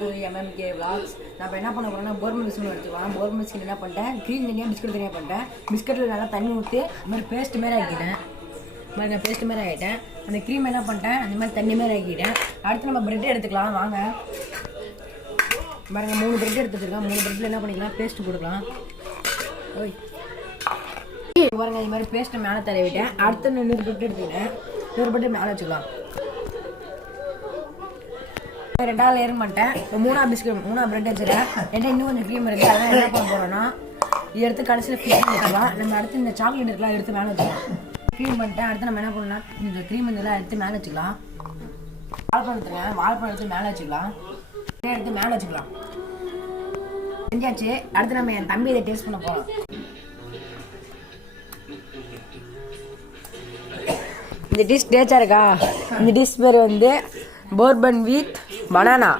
To MMK vlogs. நான் இப்போ என்ன பண்ண போகிறேன்னா போர்மன் பிஸ்கட் எடுத்துக்கலாம். போர்மன் பிஸ்கட் என்ன பண்ணிட்டேன், க்ரீம் தனியாக பிஸ்கட் தனியாக பண்ணிட்டேன். பிஸ்கட்டில் நல்லா தண்ணி ஊற்றி அது மாதிரி பேஸ்ட் மாரி ஆக்கிட்டேன். மாதிரி நான் பேஸ்ட் மாரி ஆகிட்டேன். அந்த க்ரீம் என்ன பண்ணிட்டேன், அந்த மாதிரி தண்ணி மாரி ஆக்கிட்டேன். அடுத்து நம்ம ப்ரெட் எடுத்துக்கலாம் வாங்க. பாருங்கள் 3 ப்ரெட் எடுத்து வச்சுருக்கேன். 3 ப்ரெட்டில் என்ன பண்ணிக்கலாம், பேஸ்ட் போட்டுக்கலாம். ஓய் பாருங்கள் இது மாதிரி பேஸ்ட்டை மேலே தடவிட்டேன். அடுத்து இன்னொரு ப்ரெட் எடுத்துக்கிட்டேன். இன்னொரு ப்ரெட்டு மேலே வச்சுக்கலாம். 2 லேயர் பண்ணிட்டேன். இப்போ 3 பிஸ்கட் 3 ப்ரெட் வச்சுருக்கேன். என்கிட்ட இன்னும் கொஞ்சம் க்ரீம் இருக்குது. அதெல்லாம் என்ன பண்ண போகிறோன்னா இது எடுத்து கடைசியில் ஃபில் வச்சுக்கலாம். நம்ம அடுத்து இந்த சாக்லேட் இருக்கலாம் எடுத்து மேலே வச்சுக்கலாம். க்ரீம் பண்ணிட்டேன். அடுத்து நம்ம என்ன பண்ணலாம், இந்த க்ரீம் இதெல்லாம் எடுத்து மேலே வச்சுக்கலாம். வாழைப்பழம் எடுத்துருக்கேன். வாழைப்பழம் எடுத்து மேலே வச்சுக்கலாம். எடுத்து மேலே வச்சுக்கலாம். செஞ்சாச்சு. அடுத்து நம்ம என் தம்பி இதை டேஸ்ட் பண்ண போகிறோம். இந்த டிஷ் டேஸ்டாக இருக்கா? இந்த டிஷ் பேர் வந்து போர்பன் வித் பனானா.